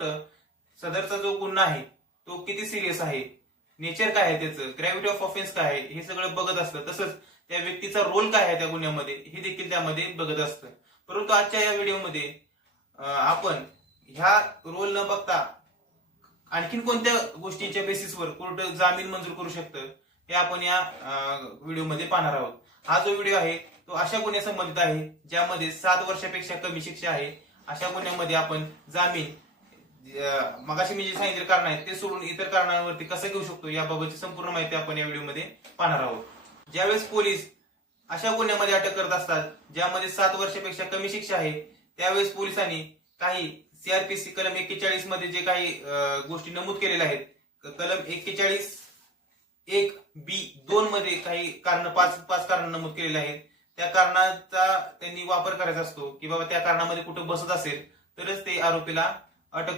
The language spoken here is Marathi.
कोर्ट सदरचा जो गुन्हा आहे तो किती सिरियस आहे नेचर काय आहे त्याचं ग्रॅव्हिटी ऑफ ऑफेन्स काय आहे हे सगळं बघत असतं तसंच त्या व्यक्तीचा रोल काय आहे त्या गुन्ह्यामध्ये हे देखील त्यामध्ये बघत असतं. परंतु आजच्या या व्हिडिओमध्ये आपण ह्या रोल न बघता आणखीन कोणत्या गोष्टींच्या बेसिसवर कोर्ट जामीन मंजूर करू शकतं हे आपण या व्हिडिओमध्ये पाहणार आहोत. हा जो व्हिडिओ आहे तो अशा गुन्ह्या संबंधित आहे ज्यामध्ये सात वर्षापेक्षा कमी शिक्षा आहे. अशा गुन्ह्यामध्ये आपण जामीन मगाशी मी जे सांगितले कारण आहेत ते सोडून इतर कारणांवरती कसं घेऊ शकतो याबाबतची संपूर्ण माहिती आपण या व्हिडिओमध्ये पाहणार आहोत. ज्यावेळेस पोलीस अशा गुन्ह्यामध्ये अटक करत असतात ज्यामध्ये सात वर्षापेक्षा कमी शिक्षा आहे त्यावेळेस पोलिसांनी काही सीआरपीसी कलम एक्केचाळीसमध्ये जे काही गोष्टी नमूद केलेल्या आहेत कलम एक्केचाळीस एक बी दोन मध्ये काही कारण पाच पाच कारण नमूद केलेले आहेत. त्या कारणाचा त्यांनी वापर करायचा असतो की बाबा त्या कारणामध्ये कुठं बसत असेल तरच ते आरोपीला